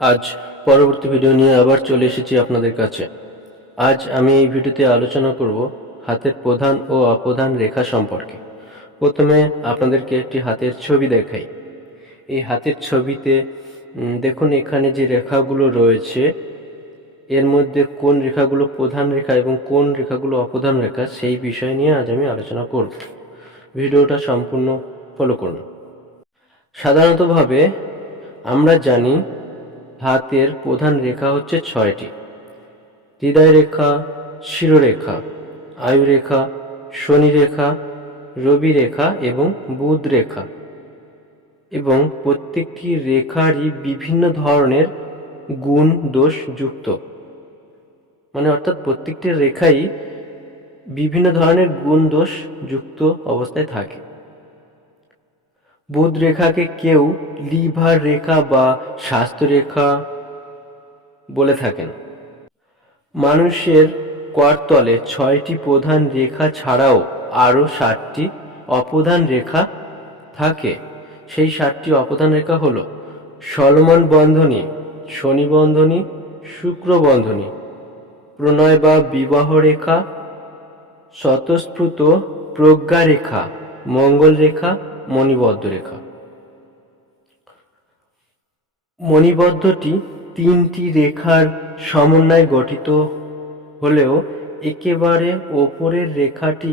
আজ পরবর্তী ভিডিও নিয়ে আবার চলে এসেছি আপনাদের কাছে। আজ আমি এই ভিডিওতে আলোচনা করব হাতের প্রধান ও অপ্রধান রেখা সম্পর্কে। প্রথমে আপনাদেরকে একটি হাতের ছবি দেখাই। এই হাতের ছবিতে দেখুন এখানে যে রেখাগুলো রয়েছে, এর মধ্যে কোন রেখাগুলো প্রধান রেখা এবং কোন রেখাগুলো অপ্রধান রেখা, সেই বিষয় নিয়ে আজ আমি আলোচনা করব। ভিডিওটা সম্পূর্ণ ফলো করুন। সাধারণতভাবে আমরা জানি হাতের প্রধান রেখা হচ্ছে ছয়টি। হৃদয় রেখা শিরোরেখা, আয়ুরেখা শনি রেখা রবি রেখা এবং বুধ রেখা এবং প্রত্যেকটি রেখারই বিভিন্ন ধরনের গুণ দোষ যুক্ত। মানে অর্থাৎ প্রত্যেকটি রেখাই বিভিন্ন ধরনের গুণ দোষ যুক্ত অবস্থায় থাকে। বুধ রেখাকে কেউ লিভার রেখা বা স্বাস্থ্য রেখা বলে থাকেন। মানুষের করতলে ছয়টি প্রধান রেখা ছাড়াও আরও ষাটটি অপ্রধান রেখা থাকে। সেই ষাটটি অপ্রধান রেখা হল সলমন বন্ধনী, শনি বন্ধনী, শুক্র বন্ধনী। প্রণয় বা বিবাহ রেখা, স্বতঃস্ফূর্ত প্রজ্ঞা রেখা, মঙ্গল রেখা মণিবদ্ধ রেখা মণিবদ্ধটি তিনটি রেখার সমন্বয়ে গঠিত হলেও একেবারে ওপরের রেখাটি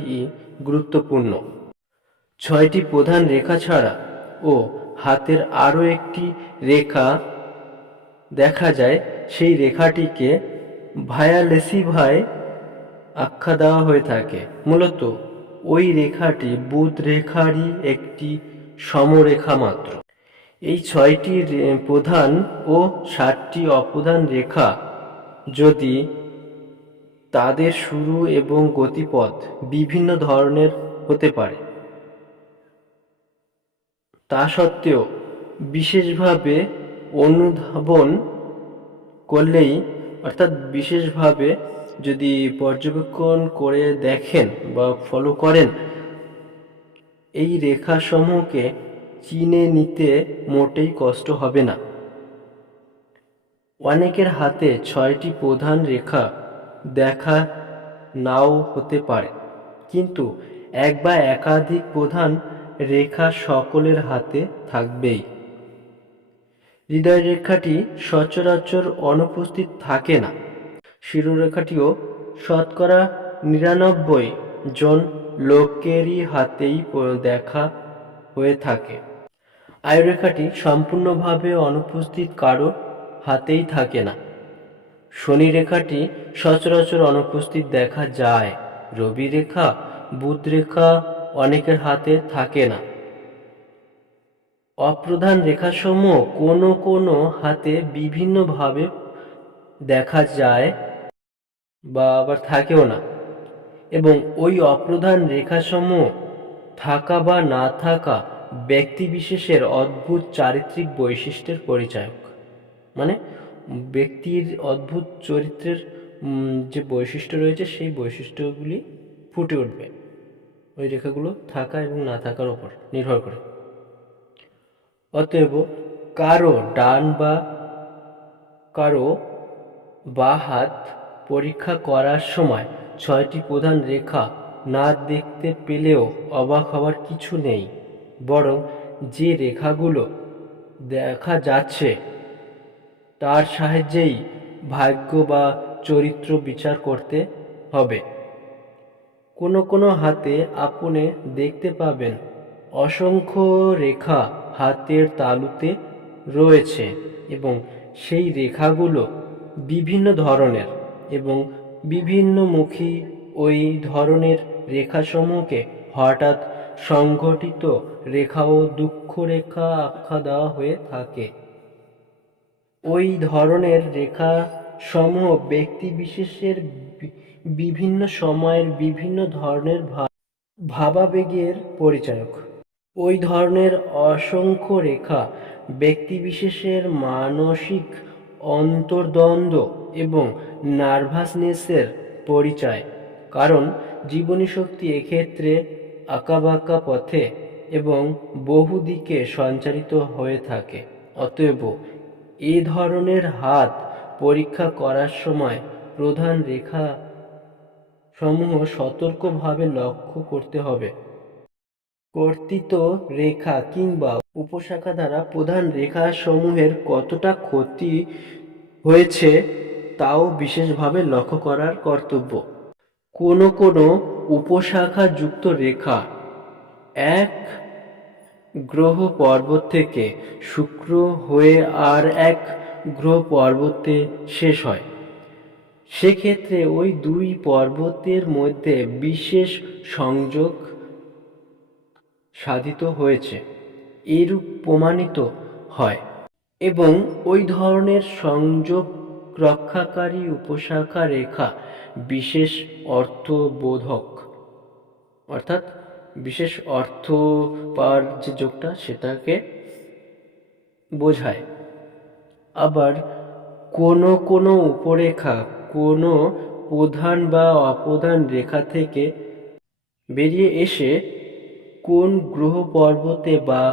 গুরুত্বপূর্ণ। ছয়টি প্রধান রেখা ছাড়া ও হাতের আরও একটি রেখা দেখা যায়, সেই রেখাটিকে ভায়ালেসিভায় আখ্যা দেওয়া হয়ে থাকে। মূলত ওই রেখাটি বুধ রেখারই একটি সমরেখা মাত্র। এই ছয়টি প্রধান ও ষাটটি অপ্রধান রেখা যদি তাদের শুরু এবং গতিপথ বিভিন্ন ধরনের হতে পারে। তা সত্ত্বেও বিশেষভাবে অনুধাবন করলেই, অর্থাৎ বিশেষভাবে যদি পর্যবেক্ষণ করে দেখেন বা ফলো করেন, এই রেখাসমূহকে চিনে নিতে মোটেই কষ্ট হবে না। অনেকের হাতে ছয়টি প্রধান রেখা দেখা নাও হতে পারে, কিন্তু এক বা একাধিক প্রধান রেখা সকলের হাতে থাকবেই। হৃদয় রেখাটি সচরাচর অনুপস্থিত থাকে না। শিরোরেখাটিও শতকরা নিরানব্বই জন লোকেরই হাতেই দেখা হয়ে থাকে। আয়ুরেখাটি সম্পূর্ণভাবে অনুপস্থিত কারও হাতেই থাকে না। শনি রেখাটি সচরাচর অনুপস্থিত দেখা যায়। রবি রেখা বুধ রেখা অনেকের হাতে থাকে না। অপ্রধান রেখাসমূহ কোনো কোনো হাতে বিভিন্নভাবে দেখা যায়। বা আবার থাকেও না। এবং ওই অপ্রধান রেখাসমূহ থাকা বা না থাকা ব্যক্তিবিশেষের অদ্ভুত চারিত্রিক বৈশিষ্ট্যের পরিচায়ক। মানে ব্যক্তির অদ্ভুত চরিত্রের যে বৈশিষ্ট্য রয়েছে সেই বৈশিষ্ট্যগুলি ফুটে উঠবে ওই রেখাগুলো থাকা এবং না থাকার উপর নির্ভর করে। অতএব কারও ডান বা কারও বা হাত পরীক্ষা করার সময় ছয়টি প্রধান রেখা না দেখতে পেলেও অবাক হওয়ার কিছু নেই, বরং যে রেখাগুলো দেখা যাচ্ছে তার সাহায্যেই ভাগ্য বা চরিত্র বিচার করতে হবে। কোনো কোনো হাতে আপনি দেখতে পাবেন, অসংখ্য রেখা হাতের তালুতে রয়েছে এবং সেই রেখাগুলো বিভিন্ন ধরনের। এবং বিভিন্নমুখী ওই ধরনের রেখাসমূহকে হঠাৎ সংঘটিত রেখা ও দুঃখ রেখা আখ্যা দেওয়া হয়ে থাকে। ওই ধরনের রেখা সমূহ ব্যক্তি বিশেষের বিভিন্ন সময়ের বিভিন্ন ধরনের ভাবাবেগের পরিচায়ক ওই ধরনের অসংখ্য রেখা ব্যক্তিবিশেষের মানসিক অন্তর্দ্বন্দ্ব এবং নার্ভাসনেসের পরিচয়। কারণ জীবনী শক্তি এক্ষেত্রে আঁকাবাঁকা পথে এবং বহুদিকে সঞ্চারিত হয়ে থাকে। অতএব এ ধরনের হাত পরীক্ষা করার সময় প্রধান রেখা সমূহ সতর্কভাবে লক্ষ্য করতে হবে। কর্তিত রেখা কিংবা উপশাখা দ্বারা প্রধান রেখাসমূহের কতটা ক্ষতি হয়েছে তাও বিশেষভাবে লক্ষ্য করার কর্তব্য। কোনো কোনো উপশাখাযুক্ত রেখা এক গ্রহ পর্বত থেকে শুক্র হয়ে আর এক গ্রহ পর্বতে শেষ হয়। সেক্ষেত্রে ওই দুই পর্বতের মধ্যে বিশেষ সংযোগ সাধিত হয়েছে, এরূপ প্রমাণিত হয় এবং ওই ধরনের সংযোগ রক্ষাকারী উপশাখা রেখা বিশেষ অর্থবোধক। অর্থাৎ বিশেষ অর্থ পাওয়ার যে যোগটা সেটাকে বোঝায়। আবার কোনো কোনো উপরেখা, কোনো প্রধান বা অপ্রধান রেখা থেকে বেরিয়ে এসে কোন গ্রহ পর্বতে বা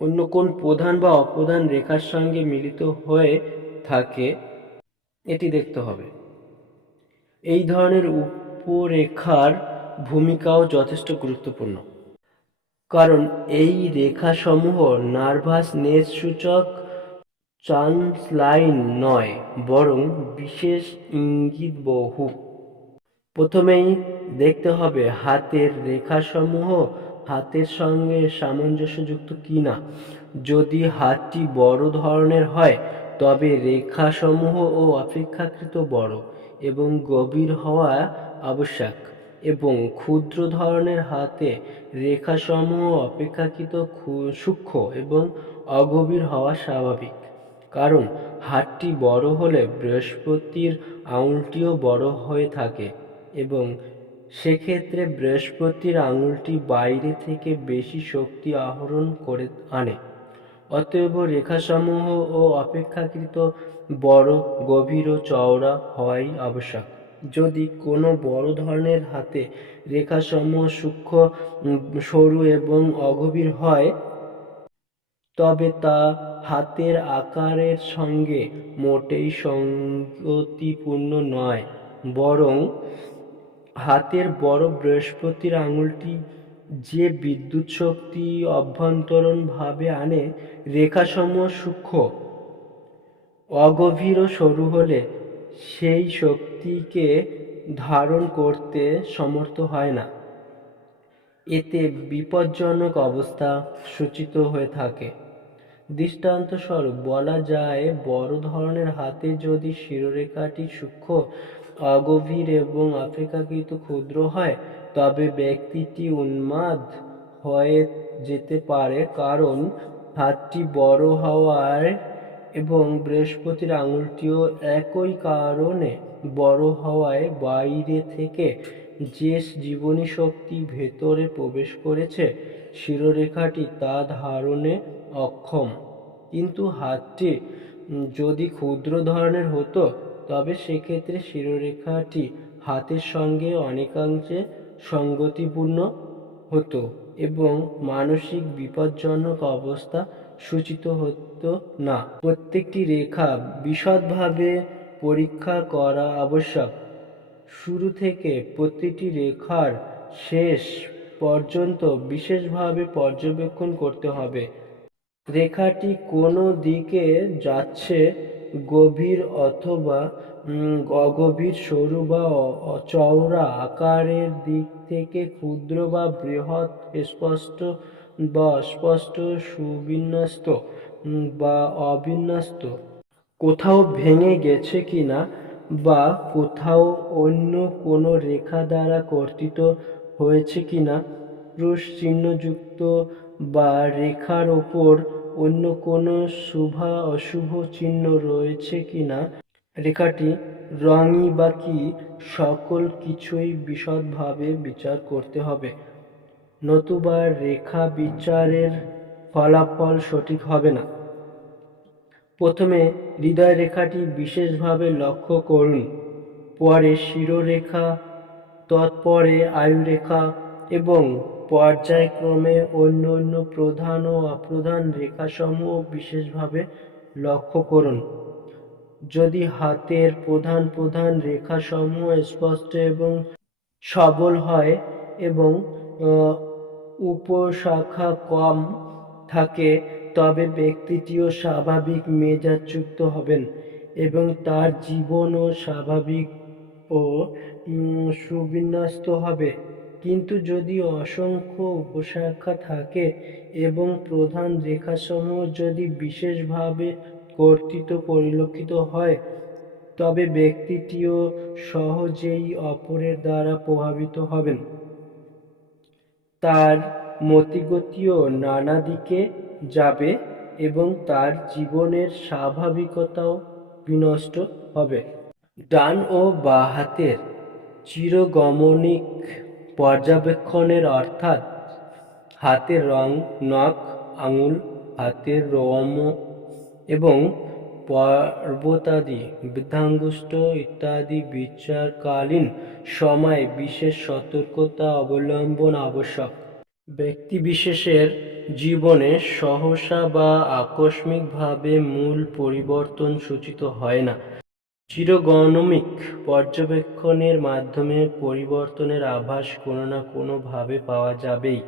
অন্য কোন প্রধান বা অপ্রধান রেখার সঙ্গে মিলিত হয়ে থাকে, এটি দেখতে হবে। এই ধরনের উপরেখার ভূমিকাও যথেষ্ট গুরুত্বপূর্ণ। কারণ এই রেখাসমূহ নার্ভাস নেস সূচক চান্স লাইন নয়, বরং বিশেষ ইঙ্গিত বহু প্রথমেই দেখতে হবে হাতের রেখাসমূহ হাতের সঙ্গে সামঞ্জস্যযুক্ত কিনা যদি হাতটি বড় ধরনের হয়, তবে রেখাসমূহ ও অপেক্ষাকৃত বড় এবং গভীর হওয়া আবশ্যক এবং ক্ষুদ্র ধরনের হাতে রেখাসমূহ অপেক্ষাকৃত ক্ষু- সূক্ষ্ম এবং অগভীর হওয়া স্বাভাবিক। কারণ হাতটি বড় হলে বৃহস্পতির আঙুলটিও বড় হয়ে থাকে এবং সেক্ষেত্রে বৃহস্পতির আঙুলটি বাইরে থেকে বেশি শক্তি আহরণ করে আনে। অতএব রেখাসমূহ ও অপেক্ষাকৃত বড়, গভীর ও চওড়া হওয়াই আবশ্যক। যদি কোনো বড় ধরনের হাতে রেখাসমূহ সূক্ষ্ম, সরু এবং অগভীর হয়, তবে তা হাতের আকারের সঙ্গে মোটেই সঙ্গতিপূর্ণ নয়, বরং হাতের বড় বৃহস্পতির আঙুলটি যে বিদ্যুৎ শক্তি অভ্যন্তরণভাবে আনে, রেখাসমূহ সূক্ষ্ম, অগভীর ও সরু হলে সেই শক্তিকে ধারণ করতে সমর্থ হয় না। এতে বিপজ্জনক অবস্থা সূচিত হয়ে থাকে। দৃষ্টান্তস্বরূপ, বলা যায় বড় ধরনের হাতে যদি শিরোরেখাটি সূক্ষ্ম অগভীর এবং অপেক্ষাকৃত ক্ষুদ্র হয়, তবে ব্যক্তিটি উন্মাদ হয়ে যেতে পারে কারণ হাতটি বড় হওয়ার এবং বৃহস্পতির আঙুলটিও একই কারণে বড় হওয়ায় বাইরে থেকে যে জীবনী শক্তি ভেতরে প্রবেশ করেছে, শিরোরেখাটি তা ধারণে অক্ষম। কিন্তু হাতটি যদি ক্ষুদ্র ধরনের হতো তবে সেক্ষেত্রে শিরোরেখাটি হাতের সঙ্গে অনেকাংশে সঙ্গতিপূর্ণ হতো এবং মানসিক বিপজ্জনক অবস্থা সূচিত হতো না। প্রত্যেকটি রেখা বিশদভাবে পরীক্ষা করা আবশ্যক। শুরু থেকে প্রতিটি রেখার শেষ পর্যন্ত বিশেষভাবে পর্যবেক্ষণ করতে হবে। রেখাটি কোনো দিকে যাচ্ছে গভীর অথবা অগভীর সরু বা চওড়া আকারের দিক থেকে ক্ষুদ্র বা বৃহৎ, স্পষ্ট বা অস্পষ্ট, সুবিন্যস্ত বা অবিন্যস্ত। কোথাও ভেঙে গেছে কিনা বা কোথাও অন্য কোনো রেখা দ্বারা কর্তিত হয়েছে কিনা ক্রুশ চিহ্নযুক্ত বা রেখার ওপর অন্য কোনো শুভ, অশুভ চিহ্ন রয়েছে কিনা রেখাটি রঙই বা কি? সকল কিছুই বিশদভাবে বিচার করতে হবে। নতুবা রেখা বিচারের ফলাফল সঠিক হবে না। প্রথমে হৃদয় রেখাটি বিশেষভাবে লক্ষ্য করুন। পরে শিরোরেখা, তৎপরে আয়ুরেখা এবং পর্যায়ক্রমে অন্য অন্য প্রধান ও অপ্রধান রেখাসমূহ বিশেষভাবে লক্ষ্য করুন। যদি হাতের প্রধান প্রধান রেখাসমূহ স্পষ্ট এবং সবল হয় এবং উপশাখা কম থাকে, তবে ব্যক্তিটিও স্বাভাবিক মেজাজযুক্ত হবেন এবং তার জীবনও স্বাভাবিক ও সুবিন্যস্ত হবে। কিন্তু যদি অসংখ্য উপশাখা থাকে এবং প্রধান রেখাসমূহ যদি বিশেষভাবে কর্তৃত পরিলক্ষিত হয়, তবে ব্যক্তিটিও সহজেই অপরের দ্বারা প্রভাবিত হবেন। তার মতিগতিও নানা দিকে যাবে এবং তার জীবনের স্বাভাবিকতাও বিনষ্ট হবে। ডান ও বাঁ হাতের চিরগমনিক পর্যবেক্ষণের অর্থাৎ হাতের রং, নখ, আঙুল, হাতের রোম এবং পর্বতাদি, বৃদ্ধাঙ্গুষ্ঠ ইত্যাদি বিচারকালীন সময়ে বিশেষ সতর্কতা অবলম্বন আবশ্যক। ব্যক্তিবিশেষের জীবনে সহসা বা আকস্মিকভাবে মূল পরিবর্তন সূচিত হয় না। চিরগণমিক পর্যবেক্ষণের মাধ্যমে পরিবর্তনের আভাস কোনো না কোনোভাবে পাওয়া যাবেই।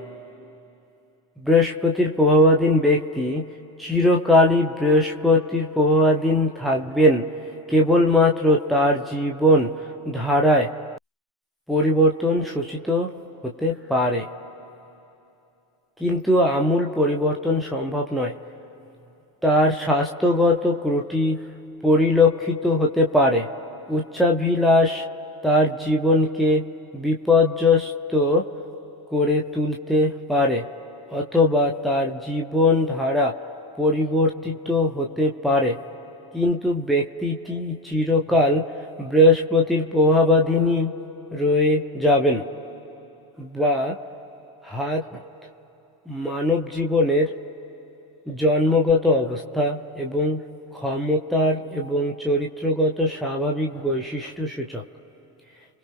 বৃহস্পতির প্রভাবাধীন ব্যক্তি চিরকালই বৃহস্পতির প্রভাবাধীন থাকবেন, কেবলমাত্র তার জীবন ধারায় পরিবর্তন সূচিত হতে পারে। কিন্তু আমূল পরিবর্তন সম্ভব নয়। তার স্বাস্থ্যগত ত্রুটি পরিলক্ষিত হতে পারে। উচ্চাভিলাষ তার জীবনকে বিপর্যস্ত করে তুলতে পারে অথবা তার জীবনধারা পরিবর্তিত হতে পারে। কিন্তু ব্যক্তিটি চিরকাল বৃহস্পতির প্রভাবাধীনই রয়ে যাবেন বা হাত মানব জীবনের জন্মগত অবস্থা এবং ক্ষমতার এবং চরিত্রগত স্বাভাবিক বৈশিষ্ট্য সূচক।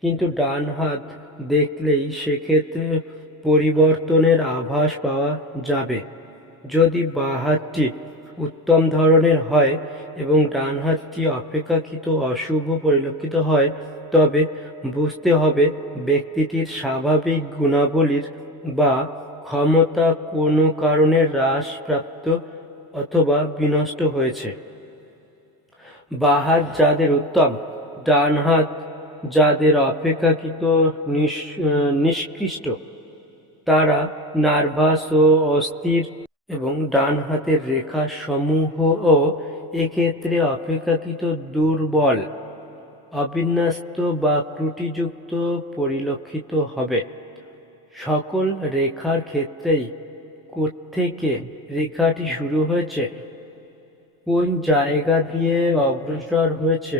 কিন্তু ডান হাত দেখলেই সেক্ষেত্রে পরিবর্তনের আভাস পাওয়া যাবে। যদি বাঁ হাতটি উত্তম ধরনের হয় এবং ডান হাতটি অপেক্ষাকৃত অশুভ পরিলক্ষিত হয়, তবে বুঝতে হবে ব্যক্তিটির স্বাভাবিক গুণাবলীর বা ক্ষমতা কোনো কারণে হ্রাসপ্রাপ্ত অথবা বিনষ্ট হয়েছে। বাঁ হাত যাদের উত্তম ডান হাত যাদের অপেক্ষাকৃত নিষ্কৃষ্ট, তারা নার্ভাস ও অস্থির এবং ডান হাতের রেখা সমূহও এক্ষেত্রে অপেক্ষাকৃত দুর্বল, অবিন্যস্ত বা ত্রুটিযুক্ত পরিলক্ষিত হবে। সকল রেখার ক্ষেত্রেই কোত্থেকে রেখাটি শুরু হয়েছে কোন জায়গা দিয়ে অগ্রসর হয়েছে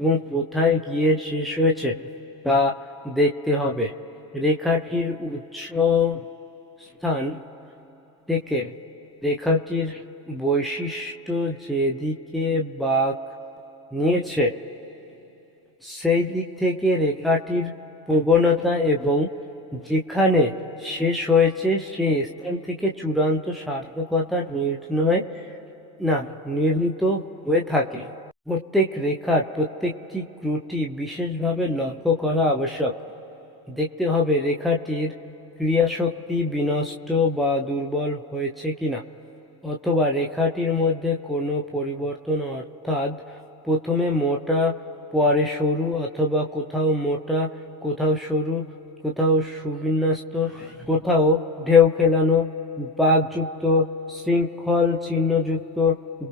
এবং কোথায় গিয়ে শেষ হয়েছে তা দেখতে হবে। রেখাটির উৎস স্থান থেকে রেখাটির বৈশিষ্ট্য যেদিকে বাঁক নিয়েছে, সেই দিক থেকে রেখাটির প্রবণতা এবং যেখানে শেষ হয়েছে, সেই স্থান থেকে চূড়ান্ত সার্থকতা নির্ণয় না, নির্মিত হয়ে থাকে। প্রত্যেক রেখার প্রত্যেকটি ত্রুটি বিশেষভাবে লক্ষ্য করা আবশ্যক। দেখতে হবে রেখাটির ক্রিয়াশক্তি বিনষ্ট বা দুর্বল হয়েছে কিনা, অথবা রেখাটির মধ্যে কোনো পরিবর্তন অর্থাৎ প্রথমে মোটা, পরে সরু, অথবা কোথাও মোটা, কোথাও সরু, কোথাও সুবিন্যস্ত, কোথাও ঢেউ খেলানো বাঘযুক্ত শৃঙ্খল চিহ্নযুক্ত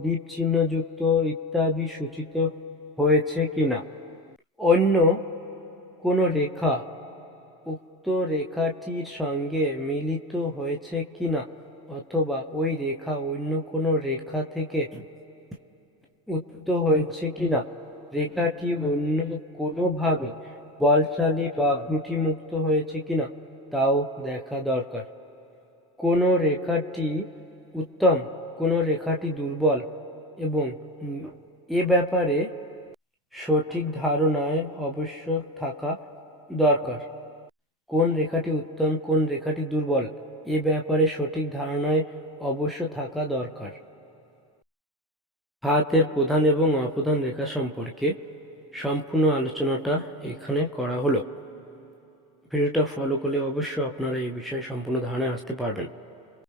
দ্বীপ চিহ্নযুক্ত ইত্যাদি সূচিত হয়েছে কিনা? অন্য কোনো রেখা উক্ত রেখাটির সঙ্গে মিলিত হয়েছে কিনা? অথবা ওই রেখা অন্য কোনো রেখা থেকে উত্থিত হয়েছে কিনা? রেখাটি অন্য কোনোভাবে বলশালী বা ত্রুটিমুক্ত হয়েছে কিনা? তাও দেখা দরকার। কোনো রেখাটি উত্তম, কোনো রেখাটি দুর্বল এবং এ ব্যাপারে সঠিক ধারণায় অবশ্য থাকা দরকার। কোন রেখাটি উত্তম, কোন রেখাটি দুর্বল, এ ব্যাপারে সঠিক ধারণায় অবশ্য থাকা দরকার। হাতের প্রধান এবং অপ্রধান রেখা সম্পর্কে সম্পূর্ণ আলোচনাটা এখানে করা হলো। ভিডিওটা ফলো করলে অবশ্যই আপনারা এই বিষয়ে সম্পূর্ণ ধারণায় আসতে পারবেন।